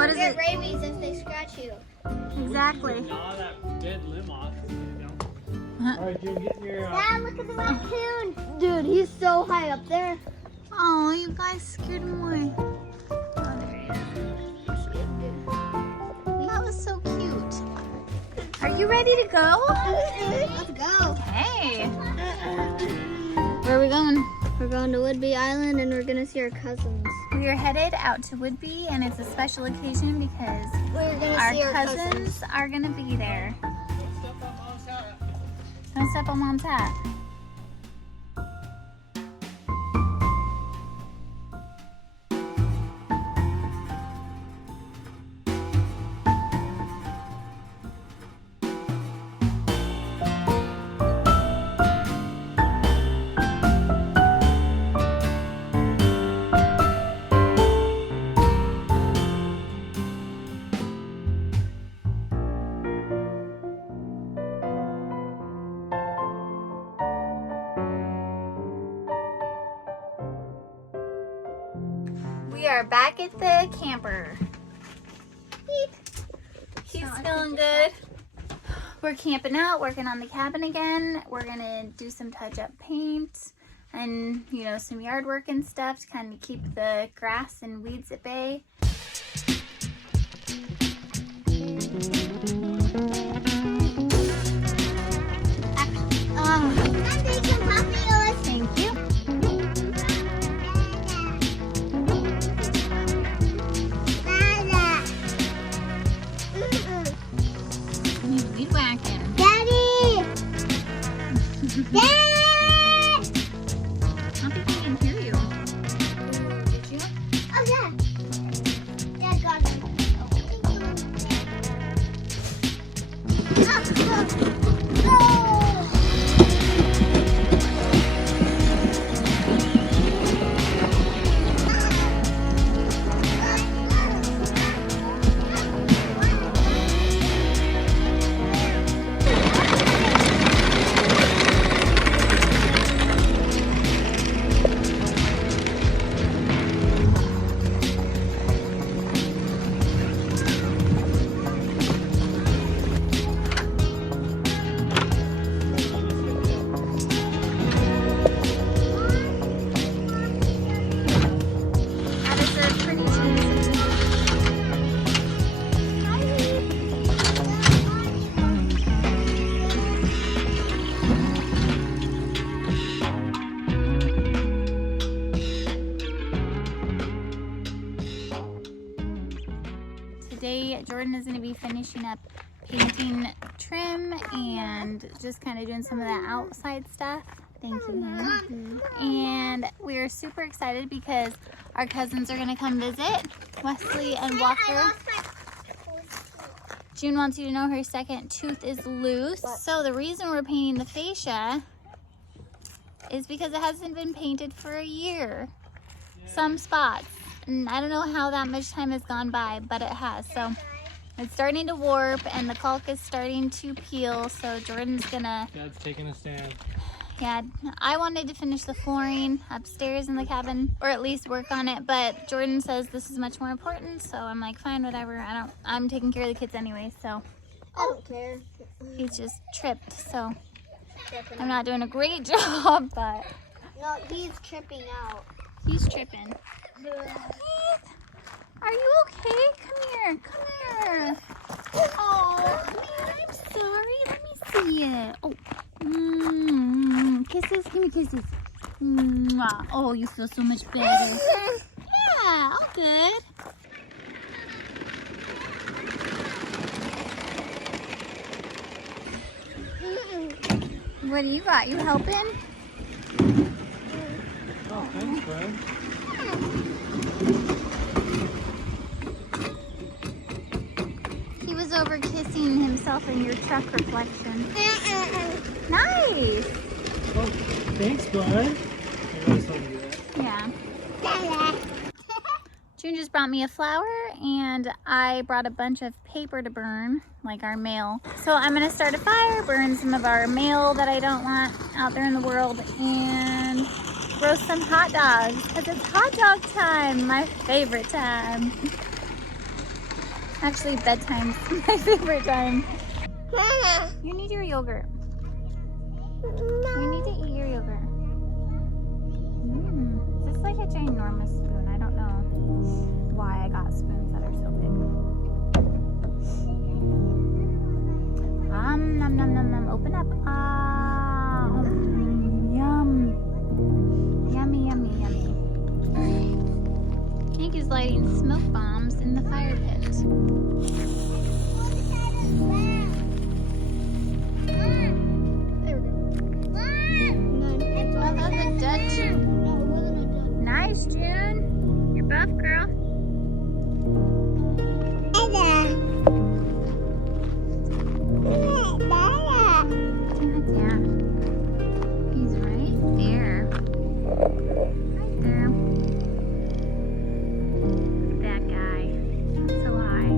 What is get it? rabies if they scratch you. Exactly. Gnaw that dead limb off. Huh. All right, June, get in your. Dad, look at the raccoon. Dude, he's so high up there. Oh, you guys scared him away. Oh, there he is. That was so cute. Are you ready to go? Let's go. Hey. Where are we going? We're going to Woodby Island and we're gonna see our cousins. We are headed out to Woodby, and it's a special occasion because We're gonna our see our cousins are gonna be there. Don't step on Mom's hat. We are back at the camper. He's feeling good. We're camping out, working on the cabin again. We're gonna do some touch-up paint and, you know, some yard work and stuff to kind of keep the grass and weeds at bay. Thank you. He's weed whacking. Daddy! Dad! I don't think he can hear you. Did you? Oh yeah. Dad got it. That is a pretty cheesy. Today, Jordan is going to be finishing up painting trim and just kind of doing some of the outside stuff. Thank you, honey. And we are super excited because our cousins are going to come visit, Wesley and Walker. June wants you to know her second tooth is loose. So the reason we're painting the fascia is because it hasn't been painted for a year. Some spots. And I don't know how that much time has gone by, but it has. So it's starting to warp and the caulk is starting to peel. So Jordan's gonna, Dad's taking a stand. yeah, I wanted to finish the flooring upstairs in the cabin, or at least work on it, but Jordan says this is much more important. So I'm like, fine, whatever. I'm taking care of the kids anyway. So I don't care. he's just tripped. So I'm not doing a great job, but No, he's tripping out. he's tripping. Heath, are you okay? Come here, come here. Oh, I'm sorry. Let me see it. Oh, kisses. Give me kisses. Mwah. Oh, you feel so much better. Yeah, all good. What do you got? You helping? Oh, thanks, bud. He was over kissing himself in your truck reflection. Nice. Oh, thanks, bud. I always told you that. Yeah. June just brought me a flower and I brought a bunch of paper to burn, like our mail. So I'm gonna start a fire, burn some of our mail that I don't want out there in the world, and roast some hot dogs, because it's hot dog time, my favorite time. Actually, bedtime's my favorite time. You need your yogurt. You need to eat your yogurt. Is this like a ginormous spoon? I don't know why I got spoons that are so big. Nom nom nom nom. Open up. Yum. Yummy, yummy, yummy. Hank is lighting smoke bombs in the fire pit. Oh, that's a dud too. Nice, June. You're buff, girl. Dada. He's right there. Right there. That guy. Up so high.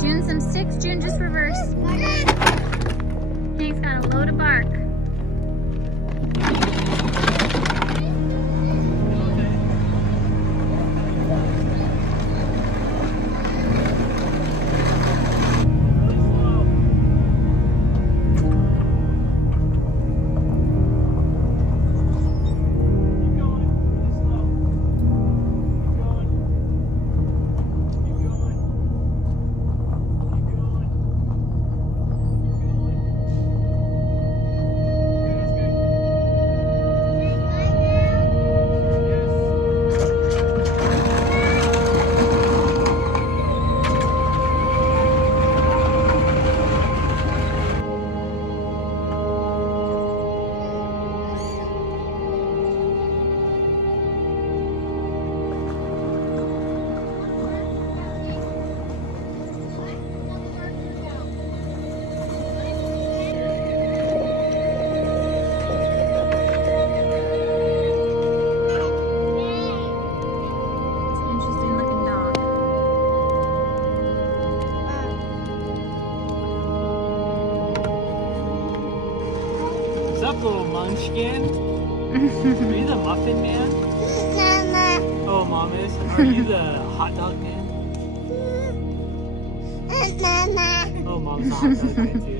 June some sticks. June, just reverse. Hank's got a load of bark. What's up, little munchkin? Are you the muffin man? Mama. Oh, Mom is. Are you the hot dog man? Mama. Oh, Mom's the hot dog man too.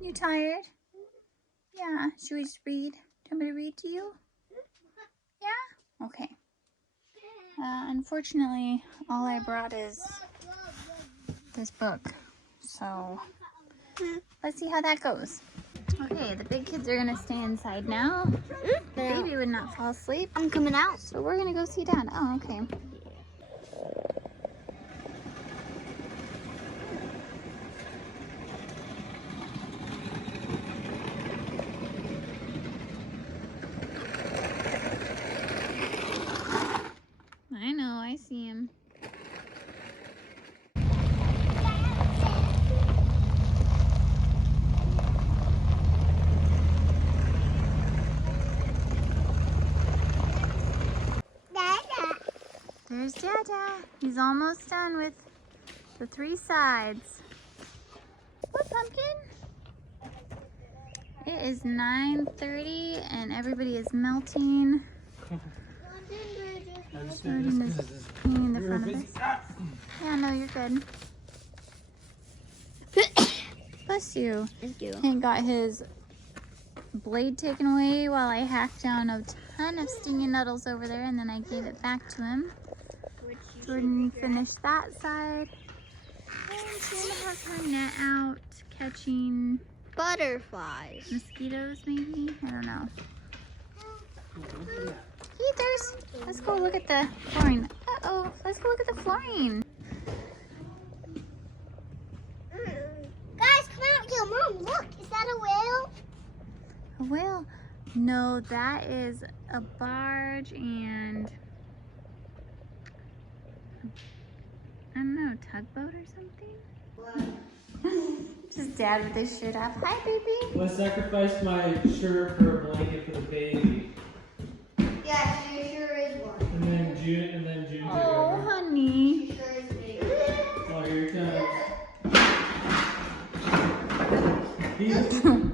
You tired? Yeah. Should we just read? Do you want me to read to you? Yeah? Okay. Unfortunately, all I brought is this book. So, let's see how that goes. Okay, the big kids are gonna stay inside now. Baby would not fall asleep. I'm coming out. So we're gonna go see Dad. Oh, okay. I know, I see him. There's Dada. He's almost done with the 3 sides. What, Pumpkin? It is 9:30 and everybody is melting. Jordan is painting the front of it. Yeah, no, you're good. Bless you. Thank you. Hank got his blade taken away while I hacked down a ton of stinging nettles over there, and then I gave it back to him. Jordan finished that side. And Jordan has her net out catching Butterflies. mosquitoes, maybe? I don't know. Heathers! Let's go look at the flooring. Uh-oh, let's go look at the flooring. Guys, come out here. Mom, look. Is that a whale? A whale? No, that is a barge and I don't know, tugboat or something? Just Dad with his shirt off. Hi, baby. Well, I sacrificed my shirt for a blanket for the baby. Yeah, she sure is one. And then June took Oh, over. honey. She sure is big. Oh, here it comes.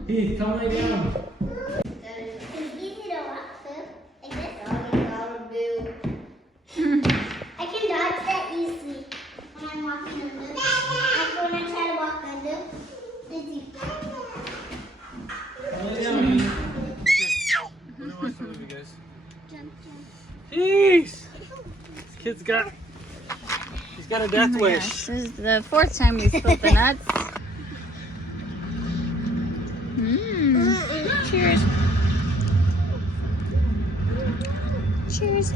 Heath, come lay down. It's easy to walk through. Like this. I can dodge that easily when I'm walking under. Like when I try to walk under. It's easy. Lay down, Heath. Okay. What do I want to leave you guys? Jump. Jeez! This kid's got... He's got a death Oh my wish. gosh, this is the 4th time we spilled the nuts. Cheers. Cheers.